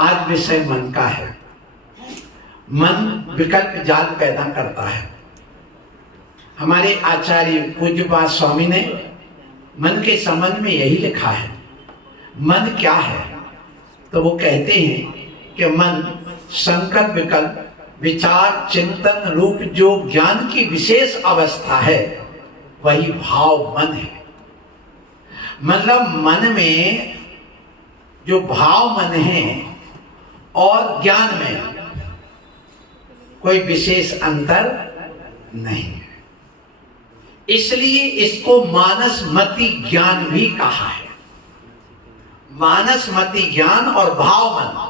आज विषय मन का है। मन विकल्प जाल पैदा करता है। हमारे आचार्य पूज्यपाद स्वामी ने मन के संबंध में यही लिखा है। मन क्या है? तो वो कहते हैं कि मन संकल्प विकल्प विचार चिंतन रूप जो ज्ञान की विशेष अवस्था है वही भाव मन है। मतलब मन में जो भाव मन है और ज्ञान में कोई विशेष अंतर नहीं है, इसलिए इसको मानसमति ज्ञान भी कहा है। मानसमति ज्ञान और भाव मन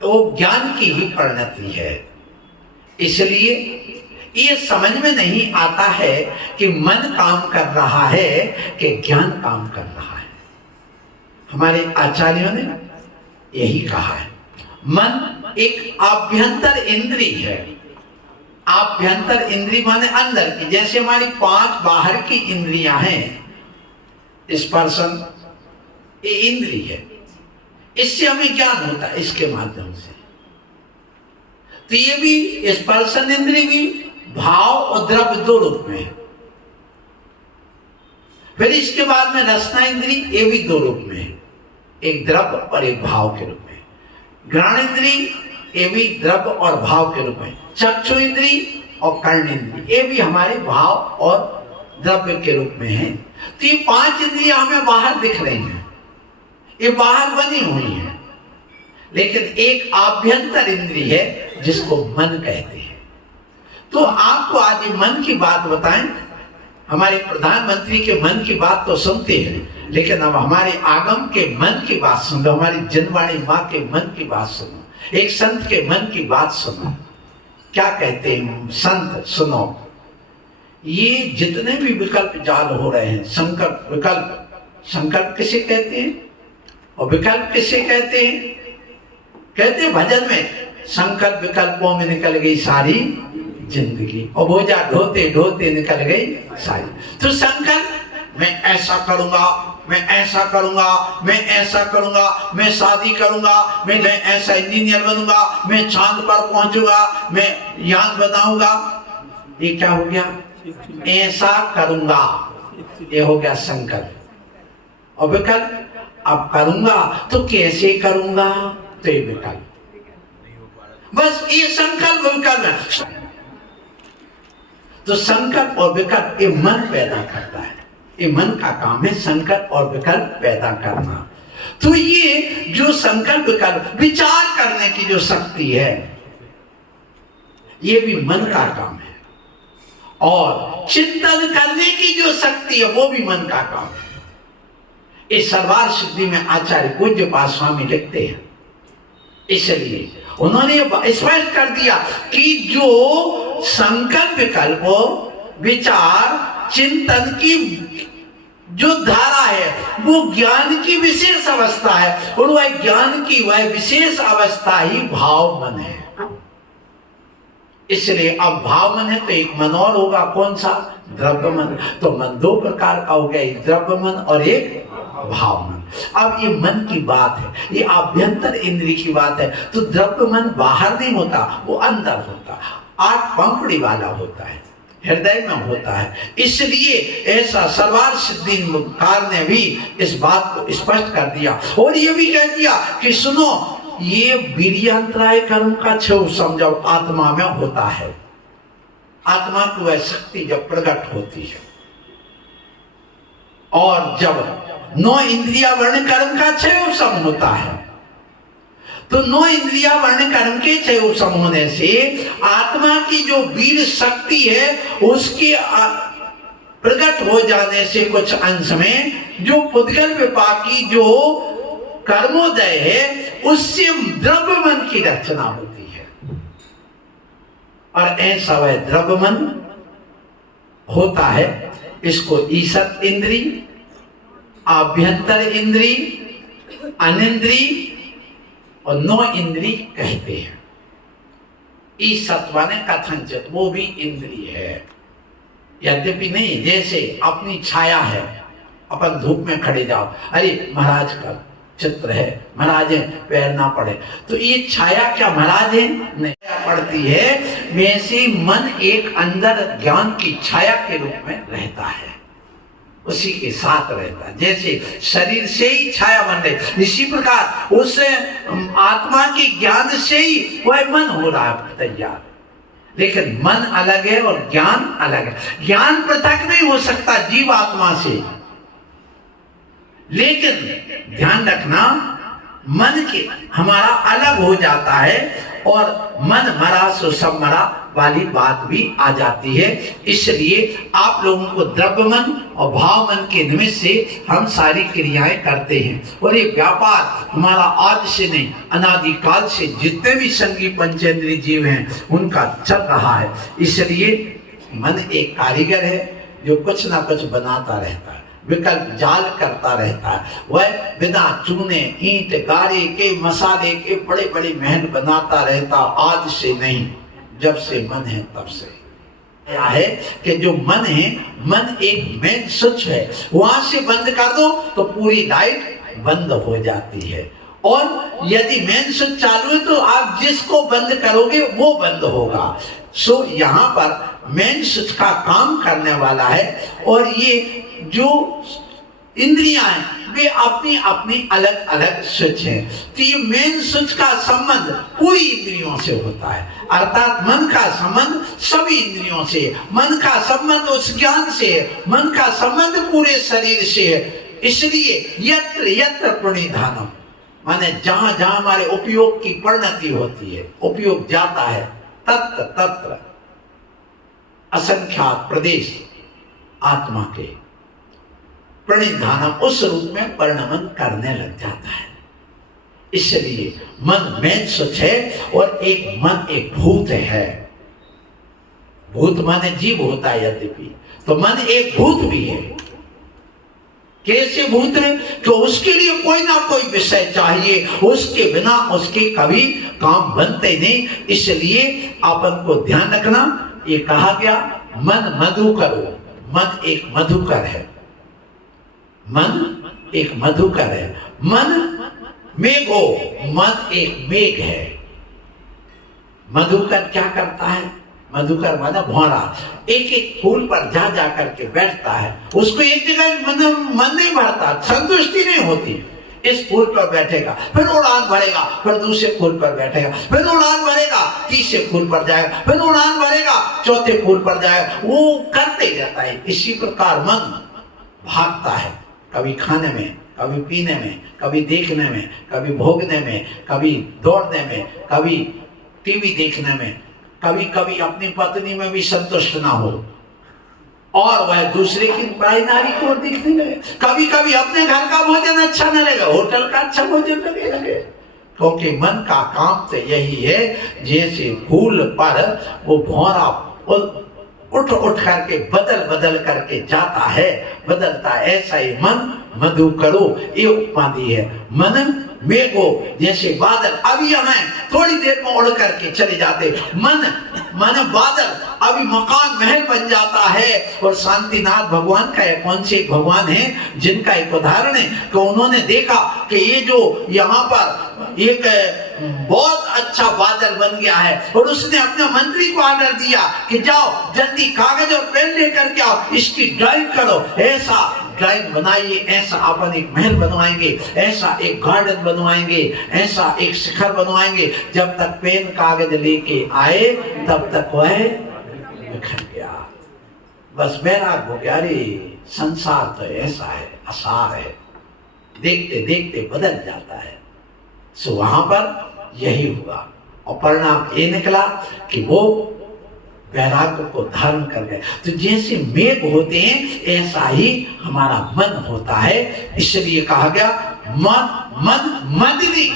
तो ज्ञान की ही परिणति है। इसलिए ये समझ में नहीं आता है कि मन काम कर रहा है कि ज्ञान काम कर रहा है। हमारे आचार्यों ने यही कहा है। मन एक आभ्यंतर इंद्रिय है। आभ्यंतर इंद्रिय माने अंदर की, जैसे हमारी 5 बाहर की इंद्रियां हैं। स्पर्शन ये इंद्रिय है, इससे हमें ज्ञान होता है इसके माध्यम से। तो ये भी स्पर्शन इंद्रिय भी भाव और द्रव्य 2 रूप में है। फिर इसके बाद में रसना इंद्रिय, ये भी 2 रूप में है, एक द्रव्य और एक भाव के रूप में। घ्राण इंद्रिय, ये भी द्रव्य और भाव के रूप में। चक्षु इंद्रिय और कर्ण इंद्रिय, ये भी हमारे भाव और द्रव्य के रूप में है। तो ये 5 इंद्रियां हमें बाहर दिख रही हैं, ये बाहर बनी हुई है, लेकिन एक आभ्यंतर इंद्रिय है जिसको मन कहते हैं। तो आपको आज ये मन की बात बताएं। हमारे प्रधानमंत्री के मन की बात तो सुनते हैं, लेकिन अब हमारे आगम के मन की बात सुनो, हमारी जनवाणी माँ के मन की बात सुनो, एक संत के मन की बात सुनो। क्या कहते हैं संत? सुनो, ये जितने भी विकल्प जाल हो रहे हैं, संकल्प विकल्प, संकल्प किसे कहते हैं और विकल्प किसे कहते हैं? कहते हैं भजन में, संकल्प विकल्पों में निकल गई सारी जिंदगी और बोझा ढोते ढोते निकल गई सारी। तो संकल्प, मैं ऐसा करूंगा, मैं ऐसा करूंगा, मैं ऐसा करूंगा, मैं शादी करूंगा, मैं ऐसा इंजीनियर बनूंगा, मैं चांद पर पहुंचूंगा, मैं यान बनाऊंगा। ये क्या हो गया? ऐसा करूंगा, ये हो गया संकल्प। और विकल्प, अब करूंगा तो कैसे करूंगा, तो ये विकल्प। बस ये संकल्प विकल्प है। तो संकल्प और विकल्प ये मन पैदा करता है, ये मन का काम है संकल्प और विकल्प पैदा करना। तो ये जो संकल्प विकल्प विचार करने की जो शक्ति है, ये भी मन का काम है, और चिंतन करने की जो शक्ति है वो भी मन का काम है। इस सर्वार्थ सिद्धि में आचार्य पूज्यपाद स्वामी लिखते हैं। इसलिए उन्होंने स्पष्ट कर दिया कि जो संकल्प विकल्प विचार चिंतन की जो धारा है वो ज्ञान की विशेष अवस्था है, और वह ज्ञान की वह विशेष अवस्था ही भाव मन है। इसलिए अब भाव मन है तो एक मन और होगा, कौन सा? द्रव्य मन। तो मन 2 प्रकार का हो गया, एक द्रव्य मन और एक भाव मन। अब ये मन की बात है, ये आभ्यंतर इंद्रिय की बात है। तो द्रव्य मन बाहर नहीं होता, वो अंदर होता, 8 पंखुड़ी वाला होता है, हृदय में होता है। इसलिए ऐसा सर्वार्थ सिद्धिकार ने भी इस बात को स्पष्ट कर दिया, और ये भी कह दिया कि सुनो, ये वीर्यांतराय कर्म का क्षय समझो आत्मा में होता है। आत्मा की वह शक्ति जब प्रकट होती है, और जब 9 इंद्रिया वर्ण कर्म का क्षय सम होता है, तो 9 इंद्रिया वर्ण कर्म के क्षय सम होने से आत्मा की जो वीर शक्ति है उसके प्रकट हो जाने से कुछ अंश में जो पुद्गल विपाकी जो कर्मोदय है उससे द्रव्य मन की रचना होती है। और ऐसा वह द्रव्य मन होता है, इसको ईसत इंद्री, आभ्यंतर इंद्री, अनिंद्री और 9 इंद्री कहते हैं। ईसत माने कथनचित, वो भी इंद्रिय है, यद्यपि नहीं। जैसे अपनी छाया है, अपन धूप में खड़े जाओ, अरे महाराज कल चित्र है, महाराज पैर ना पड़े। तो ये छाया क्या महाराज है? नहीं पड़ती है, वैसे मन एक अंदर ज्ञान की छाया के रूप में रहता है, उसी के साथ रहता है। जैसे शरीर से ही छाया बन रही, इसी प्रकार उस आत्मा के ज्ञान से ही वह मन हो रहा है तैयार। लेकिन मन अलग है और ज्ञान अलग है। ज्ञान पृथक नहीं हो सकता जीव आत्मा से, लेकिन ध्यान रखना मन के हमारा अलग हो जाता है और मन मरा सो सब मरा वाली बात भी आ जाती है। इसलिए आप लोगों को द्रव्य मन और भाव मन के निमित्त से हम सारी क्रियाएं करते हैं, और ये व्यापार हमारा आज से नहीं अनादिकाल से जितने भी संगी पंचेंद्रिय जीव हैं उनका चल रहा है। इसलिए मन एक कारीगर है जो कुछ ना कुछ बनाता रहता है, विकल्प जाल करता रहता है। वह बिना चूने ईंट गारे के मसाले के बड़े बड़े महल बनाता रहता, आज से नहीं, जब से मन है तब से। क्या है कि जो मन है, मन एक मेन स्विच है, वहां से बंद कर दो तो पूरी लाइट बंद हो जाती है, और यदि मेन स्विच चालू है तो आप जिसको बंद करोगे वो बंद होगा। सो यहाँ पर मेन स्विच का काम करने वाला है, और ये जो इंद्रियां हैं वे अपनी अपनी अलग अलग स्विच हैं। तो ये मेन स्विच का संबंध पूरी इंद्रियों से होता है, अर्थात मन का संबंध सभी इंद्रियों से, मन का संबंध उस ज्ञान से है, मन का संबंध पूरे शरीर से है। इसलिए यत्र यत्र प्रणिधानम, माने जहां जहां हमारे उपयोग की परिणति होती है, उपयोग जाता है, तत्र तत्र असंख्यात प्रदेश आत्मा के प्रणिधानम उस रूप में परिणमन करने लग जाता है। इसलिए मन मेन स्विच है, और एक मन एक भूत है। भूत माने जीव होता है यद्यपि, तो मन एक भूत भी है। कैसे भूत है? तो उसके लिए कोई ना कोई विषय चाहिए, उसके बिना उसके कभी काम बनते नहीं। इसलिए अपन को ध्यान रखना, ये कहा गया मन मधुकर हो, मन एक मधुकर है, मन एक मधुकर है। मन मेघ हो, मन एक मेघ है। मधुकर क्या करता है? मधुकर माना भौरा, एक एक फूल पर जा जा करके बैठता है, उसको एक जगह मन नहीं भरता, संतुष्टि नहीं होती। इस फूल पर बैठेगा, फिर उड़ान भरेगा, फिर दूसरे फूल पर बैठेगा, फिर उड़ान भरेगा, तीसरे फूल पर जाएगा, फिर उड़ान भरेगा, चौथे फूल पर जाएगा, वो करते ही रहता है। इसी प्रकार मन भागता है, कभी खाने में, कभी पीने में, कभी देखने में, कभी भोगने में, कभी दौड़ने में, कभी टीवी देखने में, कभी कभी अपनी पत्नी में भी संतुष्ट ना हो और वह दूसरे की पराई नारी को देखने लगे। कभी कभी अपने घर का भोजन अच्छा न लगे, होटल का अच्छा भोजन लगे। क्योंकि मन का काम तो यही है, जैसे फूल पर वो भौरा उठ उठ करके बदल बदल करके जाता है, बदलता है, ऐसा ही मन मधु करो, ये उपमा दी है। मन मेघो जैसे बादल, अभी हमें थोड़ी देर में उड़ करके चले जाते, मन बादल अभी मकान महल बन जाता है। और शांतिनाथ भगवान का कौन से भगवान है जिनका एक उदाहरण है कि उन्होंने देखा कि ये जो यहाँ पर एक बहुत अच्छा बादल बन गया है, और उसने अपने मंत्री को ऑर्डर दिया कि जाओ जल्दी कागज और पेन लेकर के आओ, इसकी ड्राइंग करो, ऐसा ड्राइंग बनाइए, ऐसा अपन एक महल बनवाएंगे, ऐसा एक गार्डन बनवाएंगे, ऐसा एक शिखर बनवाएंगे। जब तक पेन कागज लेके आए तब तक वह बिखर गया, बस बैराग हो गया। अरे संसार तो ऐसा है, असार है, देखते देखते बदल जाता है। सो वहां पर यही हुआ, और परिणाम ये निकला कि वो वैराग्य को धारण कर गए। तो जैसे मेघ होते हैं ऐसा ही हमारा मन होता है। इसलिए कहा गया मन मदनी,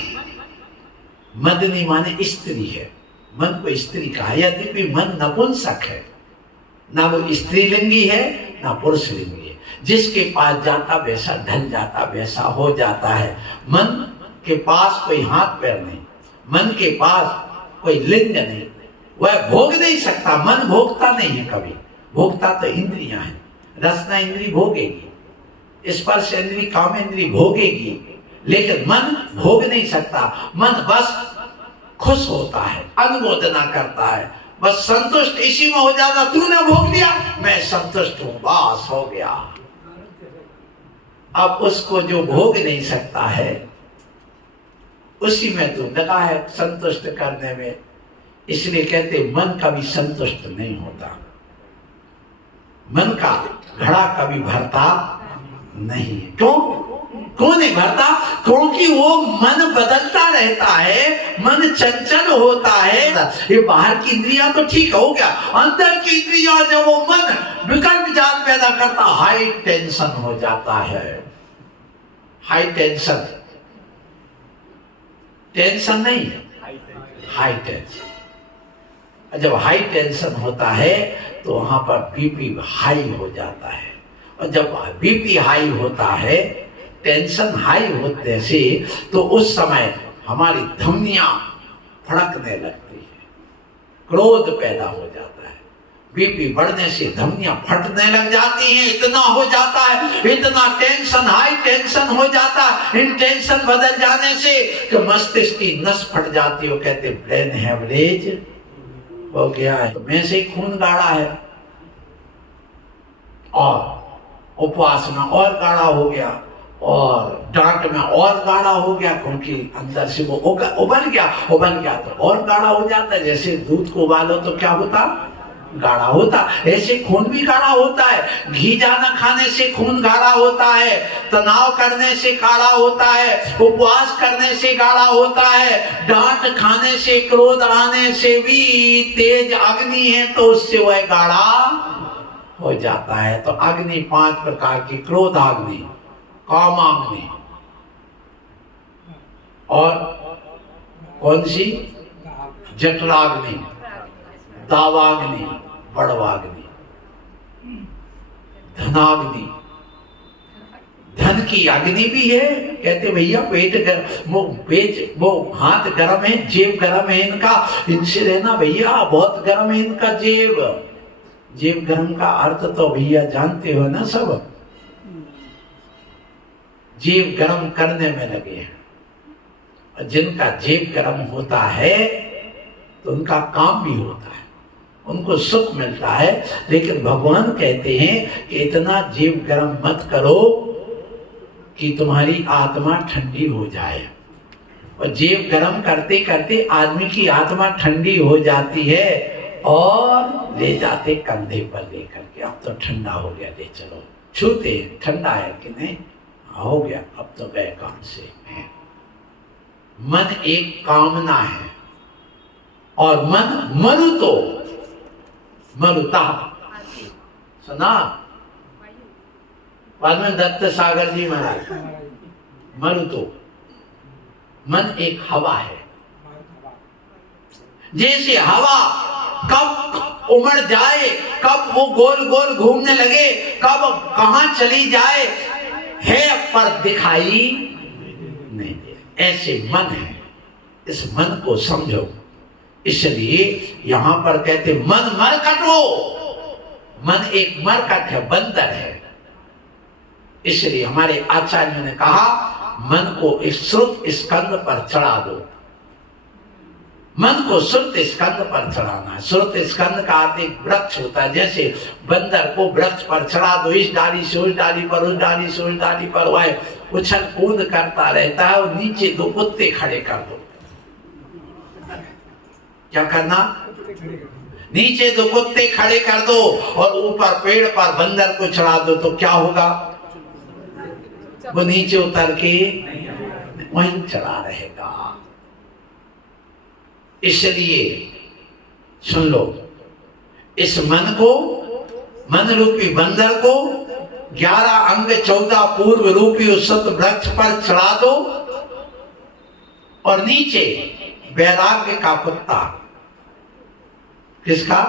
मदनी माने स्त्री है, मन को स्त्री कहा। यद्यपि मन नपुंसक है, ना वो स्त्रीलिंगी है ना पुरुषलिंगी है। जिसके पास जाता वैसा ढल जाता, वैसा हो जाता है। मन के पास कोई हाथ पैर नहीं, मन के पास कोई लिंग नहीं, वह भोग नहीं सकता। मन भोगता नहीं है कभी, भोगता तो इंद्रियां हैं। रसना इंद्री भोगेगी, स्पर्श इंद्री काम इंद्री भोगेगी, लेकिन मन भोग नहीं सकता। मन बस खुश होता है, अनुमोदना करता है, बस संतुष्ट इसी में हो जाता। तूने भोग लिया, मैं संतुष्ट हूं, बस हो गया। अब उसको जो भोग नहीं सकता है उसी में तो लगा है संतुष्ट करने में। इसलिए कहते मन कभी संतुष्ट नहीं होता, मन का घड़ा कभी भरता नहीं। क्यों नहीं भरता? क्योंकि वो मन बदलता रहता है, मन चंचल होता है। ये बाहर की इंद्रियां तो ठीक हो गया, अंदर की इंद्रियां जब वो मन विकल्प जाल पैदा करता, हाई टेंशन हो जाता है। हाई टेंशन, टेंशन नहीं, हाई टेंशन। जब हाई टेंशन होता है तो वहां पर बीपी हाई हो जाता है, और जब बीपी हाई होता है, टेंशन हाई होने से, तो उस समय हमारी धमनियां फड़कने लगती है, क्रोध पैदा हो जाता है। बीपी बढ़ने से धमनियां फटने लग जाती हैं, इतना हो जाता है, इतना टेंशन, हाई टेंशन हो जाता है। इन टेंशन बदल जाने से कि मस्तिष्क की नस फट जाती है, कहते ब्रेन हेमरेज हो गया है। तो में से खून गाढ़ा है, और उपवास में और गाढ़ा हो गया, और डांट में और गाढ़ा हो गया, क्योंकि अंदर से वो उबल गया तो और गाढ़ा हो जाता है। जैसे दूध को उबालो तो क्या होता? गाढ़ा होता। ऐसे खून भी गाढ़ा होता है। घी ज्यादा खाने से खून गाढ़ा होता है, तनाव करने से गाढ़ा होता है, उपवास करने से गाढ़ा होता है, डांट खाने से, क्रोध आने से भी तेज अग्नि है तो उससे वह गाढ़ा हो जाता है। तो अग्नि 5 प्रकार की, क्रोधाग्नि, कामाग्नि, और कौन सी? जठराग्नि, दावाग्नि, बड़वाग्नि, धनाग्नि। धन की अग्नि भी है। कहते भैया पेट वो हाथ गर्म है, जेब गर्म है इनका, इनसे रहना भैया, बहुत गर्म है इनका जेब। जेब गर्म का अर्थ तो भैया जानते हो ना सब। जेब गर्म करने में लगे हैं। जिनका जेब गर्म होता है तो उनका काम भी होता है, उनको सुख मिलता है। लेकिन भगवान कहते हैं कि इतना जेब गर्म मत करो कि तुम्हारी आत्मा ठंडी हो जाए। और जेब गर्म करते करते आदमी की आत्मा ठंडी हो जाती है, और ले जाते कंधे पर लेकर के, अब तो ठंडा हो गया, ले चलो। छूते, ठंडा है कि नहीं? हो गया, अब तो गए काम से। मन एक कामना है, और मन मरुतो, मरुता सुना वाल्मीकि दत्त सागर जी महाराज। मरुतो, मन एक हवा है। जैसे हवा कब उमड़ जाए, कब वो गोल गोल घूमने लगे, कब कहां चली जाए है पर दिखाई नहीं दे, ऐसे मन है। इस मन को समझो। इसलिए यहां पर कहते मन मरकट हो। मन एक मरकट है, बंदर है। इसलिए हमारे आचार्यों ने कहा मन को एक श्रुत स्कंद पर चढ़ा दो। मन को श्रुत स्कंद पर चढ़ाना है। श्रुत स्कंद का अर्थ एक वृक्ष होता है। जैसे बंदर को वृक्ष पर चढ़ा दो, इस डाली से उस डाली पर, उस डाली से उस डाली पर, वह उछल कूद करता रहता है। और नीचे 2 कुत्ते खड़े कर दो। क्या करना? नीचे 2 कुत्ते खड़े कर दो, और ऊपर पेड़ पर बंदर को चढ़ा दो, तो क्या होगा? वो नीचे उतर के वहीं चढ़ा रहेगा। इसलिए सुन लो, इस मन को, मन रूपी बंदर को 11 अंग 14 पूर्व रूपी उस सत वृक्ष पर चढ़ा दो, और नीचे वैराग्य का कुत्ता। किसका?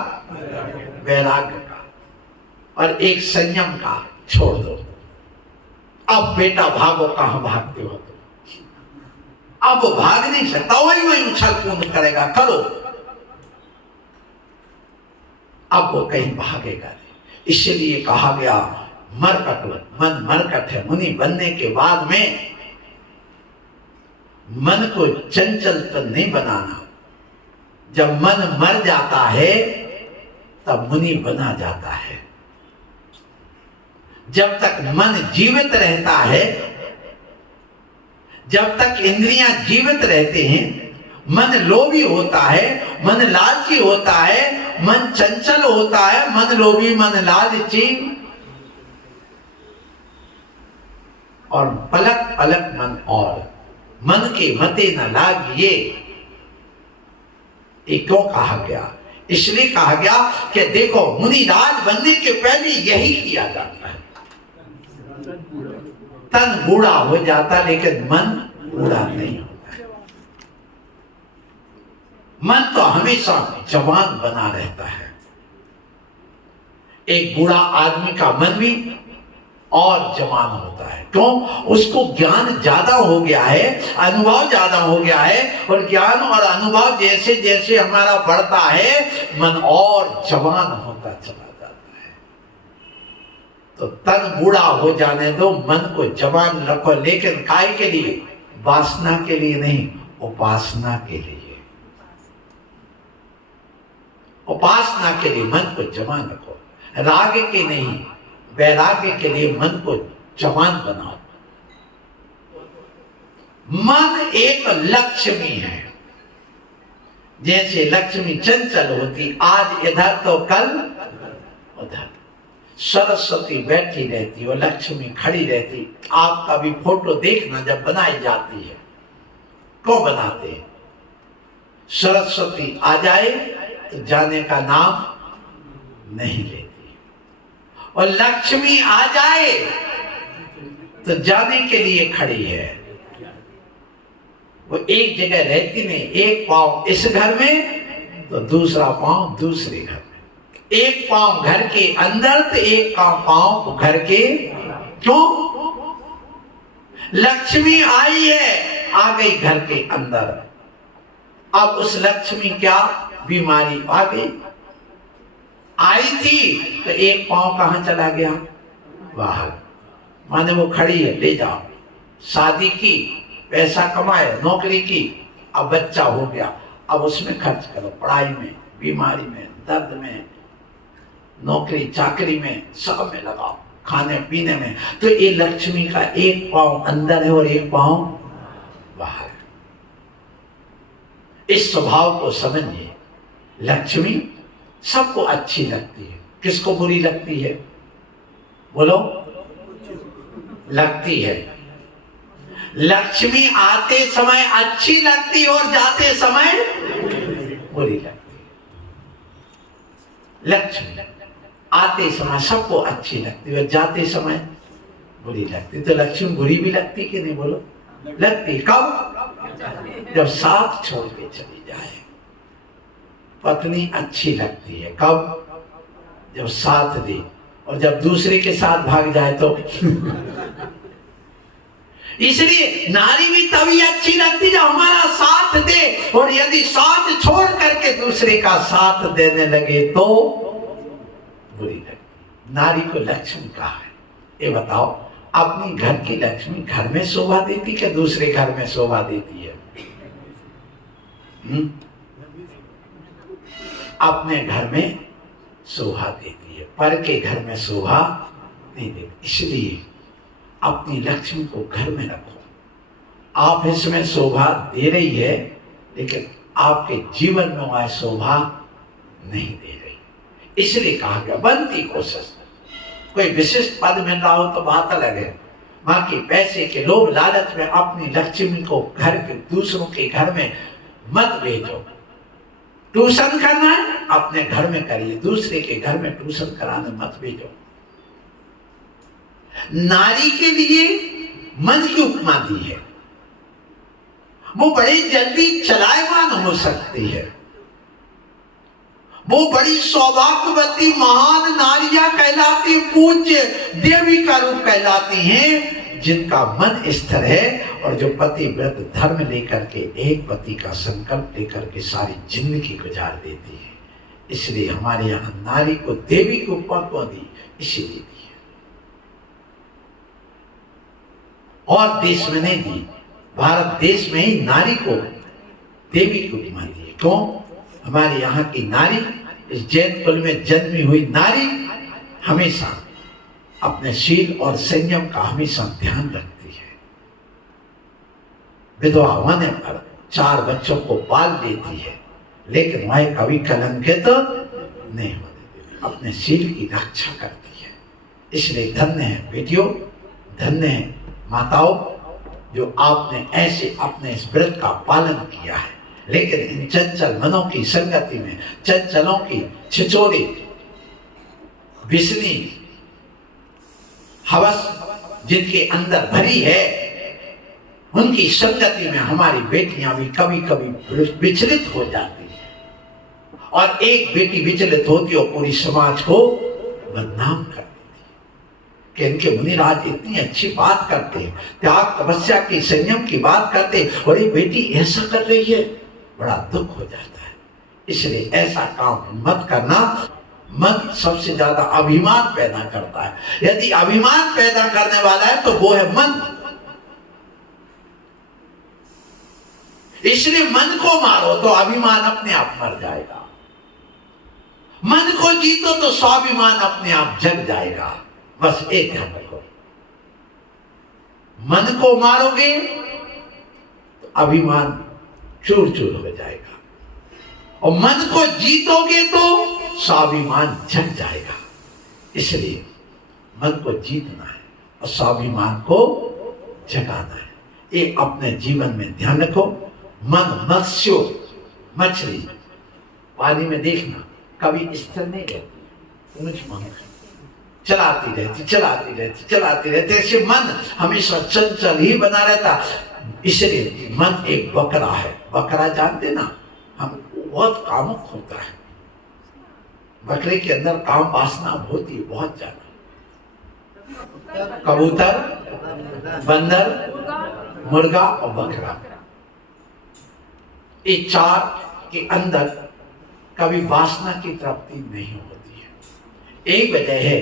वैराग्य का, और एक संयम का छोड़ दो। अब बेटा भागो, कहां भागते हो? अब वो भाग नहीं सकता, वही उछल कूद करेगा, करो। अब वो कहीं भागेगा नहीं। इसलिए कहा गया मरकट, मन मरकट है। मुनि बनने के बाद में मन को चंचल तो नहीं बनाना। जब मन मर जाता है तब मुनि बना जाता है। जब तक मन जीवित रहता है, जब तक इंद्रियां जीवित रहते हैं, मन लोभी होता है, मन लालची होता है, मन चंचल होता है, मन लोभी मन लालची, और पलक पलक मन और मन के मते न लागिए। ये क्यों कहा गया? इसलिए कहा गया कि देखो मुनिराज बनने के पहले यही किया जाता है। तन बूढ़ा हो जाता लेकिन मन बूढ़ा नहीं होता है। मन तो हमेशा जवान बना रहता है। एक बूढ़ा आदमी का मन भी और जवान होता है। क्यों? उसको ज्ञान ज्यादा हो गया है, अनुभव ज्यादा हो गया है, और ज्ञान और अनुभव जैसे जैसे हमारा बढ़ता है, मन और जवान होता चला जाता है। तो तन बूढ़ा हो जाने दो, मन को जवान रखो, लेकिन काय के लिए? वासना के लिए नहीं, उपासना के लिए। उपासना के लिए मन को जवान रखो, राग के नहीं, वैराग्य के लिए मन को जवान बनाओ। मन एक लक्ष्मी है। जैसे लक्ष्मी चंचल होती, आज इधर तो कल उधर। सरस्वती बैठी रहती और लक्ष्मी खड़ी रहती। आपका भी फोटो देखना जब बनाई जाती है, क्यों बनाते हैं? सरस्वती आ जाए तो जाने का नाम नहीं लेती, और लक्ष्मी आ जाए तो जाने के लिए खड़ी है। वो एक जगह रहती नहीं, एक पांव इस घर में तो दूसरा पांव दूसरे घर में, एक पांव घर के अंदर तो एक का पांव घर के। क्यों? लक्ष्मी आई है, आ गई घर के अंदर। अब उस लक्ष्मी क्या बीमारी आ गई? आई थी तो एक पांव कहां चला गया? बाहर। माने वो खड़ी है, ले जाओ। शादी की, पैसा कमाए, नौकरी की, अब बच्चा हो गया, अब उसमें खर्च करो, पढ़ाई में, बीमारी में, दर्द में, नौकरी चाकरी में, सब में लगाओ, खाने पीने में। तो ये लक्ष्मी का एक पांव अंदर है और एक पांव बाहर। इस स्वभाव को समझिए। लक्ष्मी सबको अच्छी लगती है, किसको बुरी लगती है? बोलो। लगती है। लक्ष्मी आते समय अच्छी लगती और जाते समय बुरी लगती है। लक्ष्मी आते समय सबको अच्छी लगती है और जाते समय बुरी लगती। तो लक्ष्मी बुरी भी लगती कि नहीं? बोलो। लगती। कब? जब साथ छोड़ के चली जाए। पत्नी अच्छी लगती है कब? जब साथ दे, और जब दूसरे के साथ भाग जाए तो इसलिए नारी भी तभी अच्छी लगती जब हमारा साथ दे, और यदि साथ छोड़ करके दूसरे का साथ देने लगे तो बुरी लगती। नारी को लक्ष्मी कहा है। ये बताओ, अपनी घर की लक्ष्मी घर में शोभा देती कि दूसरे घर में शोभा देती है? अपने घर में शोभा देती है, पर के घर में शोभा नहीं देती। इसलिए अपनी लक्ष्मी को घर में रखो। आप इसमें शोभा दे रही है, लेकिन आपके जीवन में वह शोभा नहीं दे रही। इसलिए कहा गया बनती कोशिश। कोई विशिष्ट पद मिल रहा हो तो बात अलग है, बाकी पैसे के लोभ लालच में अपनी लक्ष्मी को घर के दूसरों के घर में मत भेजो। ट्यूशन करना है अपने घर में करिए, दूसरे के घर में ट्यूशन कराने मत भेजो। नारी के लिए मन की उपमा दी है, वो बड़ी जल्दी चलायमान हो सकती है। वो बड़ी सौभाग्यवती महान नारियां कहलाती, पूज्य देवी का रूप कहलाती हैं, जिनका मन स्थिर है और जो पति व्रत धर्म लेकर के एक पति का संकल्प लेकर के सारी जिंदगी गुजार देती है। इसलिए हमारे यहाँ नारी को देवी की उपमा क्यों दी? इसीलिए दी है, और देश में नहीं दी। भारत देश में ही नारी को देवी की उपमा दी है। क्यों? हमारे यहाँ की नारी, इस जैन कुल में जन्मी हुई नारी हमेशा अपने शील और संयम का हमेशा ध्यान रखती है। विधवा होने पर 4 बच्चों को पाल लेती है, लेकिन वह कभी कलंकित नहीं होने देती, अपने शील की रक्षा करती है। इसलिए धन्य है बेटियों, धन्य है माताओं, जो आपने ऐसे अपने इस व्रत का पालन किया है। लेकिन इन चंचल मनों की संगति में, चंचलों की छिचोरी बिसनी हवस जिनके अंदर भरी है, उनकी संगति में हमारी बेटियां भी कभी कभी विचलित हो जाती हैं। और एक बेटी विचलित होती और पूरी समाज को बदनाम कर देती है कि इनके मुनिराज इतनी अच्छी बात करते हैं, त्याग तपस्या की, संयम की बात करते, और ये बेटी ऐसा कर रही है, बड़ा दुख हो जाता है। इसलिए ऐसा काम मत करना। मन सबसे ज्यादा अभिमान पैदा करता है। यदि अभिमान पैदा करने वाला है तो वो है मन। इसलिए मन को मारो तो अभिमान अपने आप मर जाएगा। मन को जीतो तो स्वाभिमान अपने आप जग जाएगा। बस एक ध्यान रखो, मन को मारोगे तो अभिमान चूर चूर हो जाएगा, और मन को जीतोगे तो स्वाभिमान जग जाएगा। इसलिए मन को जीतना है और स्वाभिमान को जगाना है। ये अपने जीवन में ध्यान रखो। मन मत्स्यो, मछली पानी में देखना कभी स्थिर नहीं रहती, ऊंच मन चलाती रहती। ऐसे मन हमेशा चंचल ही बना रहता। इसलिए मन एक बकरा है। बकरा जानते ना, हम बहुत कामुक होता है। बकरे के अंदर काम वासना होती है बहुत ज्यादा। कबूतर, बंदर, मुर्गा और बकरा, ये 4 के अंदर कभी वासना की प्राप्ति नहीं होती है। एक वजह है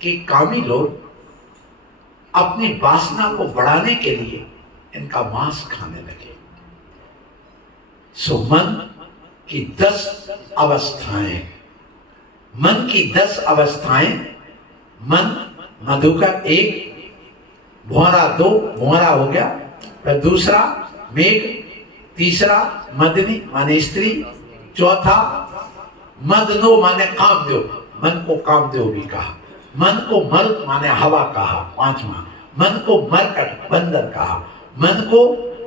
कि कामी लोग अपनी वासना को बढ़ाने के लिए इनका मांस खाने लगे। सो मन की 10 अवस्थाएं, मन की 10 अवस्थाएं, मन मधुकर 1, भौरा 2, भौरा हो गया, फिर दूसरा मेघ, तीसरा मदनी माने स्त्री, चौथा मदनो माने कामदेव, मन को कामदेव भी कहा, मन को मरुत माने हवा कहा, 5वां मन को मरकट बंदर कहा, मन को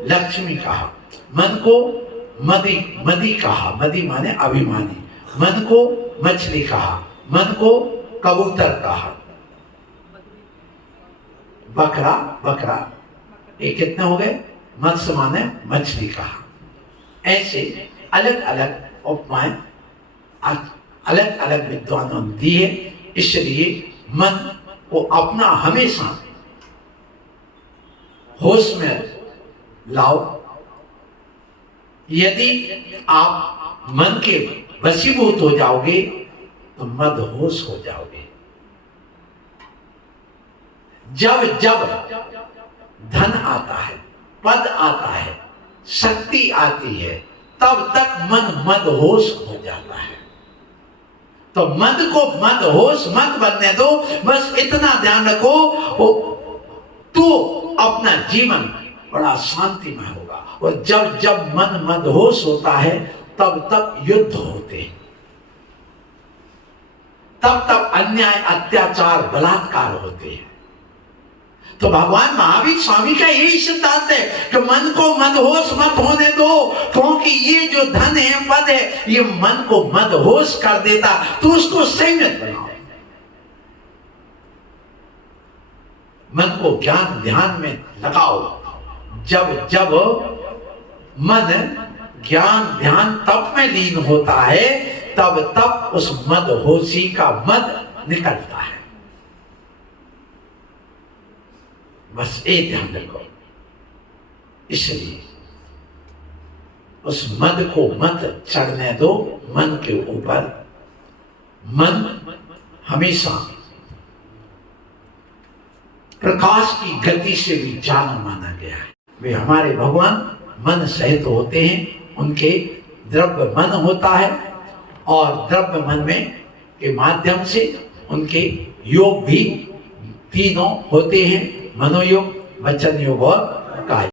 लक्ष्मी कहा, मन को मदी कहा, मदी माने अभिमानी, मन को मछली कहा, मन को कबूतर कहा, बकरा ये कितने हो गए? मत्स्य माने मछली कहा। ऐसे अलग अलग उपमाएं अलग अलग विद्वानों ने दी है। इसलिए मन को अपना हमेशा होश में लाओ। यदि आप मन के वशीभूत हो जाओगे तो मदहोश हो जाओगे। जब जब धन आता है, पद आता है, शक्ति आती है, तब तक मन मदहोश हो जाता है। तो मन को मदहोश मत बनने दो। बस इतना ध्यान रखो, तो अपना जीवन बड़ा शांतिमय होगा। और जब जब मन मदहोश होता है तब तब युद्ध होते हैं, तब तब अन्याय, अत्याचार, बलात्कार होते हैं। तो भगवान महावीर स्वामी का यही सिद्धांत है कि मन को मदहोश मत होने दो, क्योंकि ये जो धन है, पद है, ये मन को मदहोश कर देता। तो उसको संयत बनाओ। मन को ज्ञान ध्यान में लगाओ। जब जब मन ज्ञान ध्यान तप में लीन होता है, तब तब उस मदहोशी का मद निकलता है। बस एक ध्यान रखो। इसलिए उस मद को मत चढ़ने दो मन के ऊपर। मन हमेशा प्रकाश की गति से भी जाना माना गया है। वे हमारे भगवान मन सहित होते हैं। उनके द्रव्य मन होता है और द्रव्य मन में के माध्यम से उनके योग भी तीनों होते हैं, मनोयोग, वचन योग और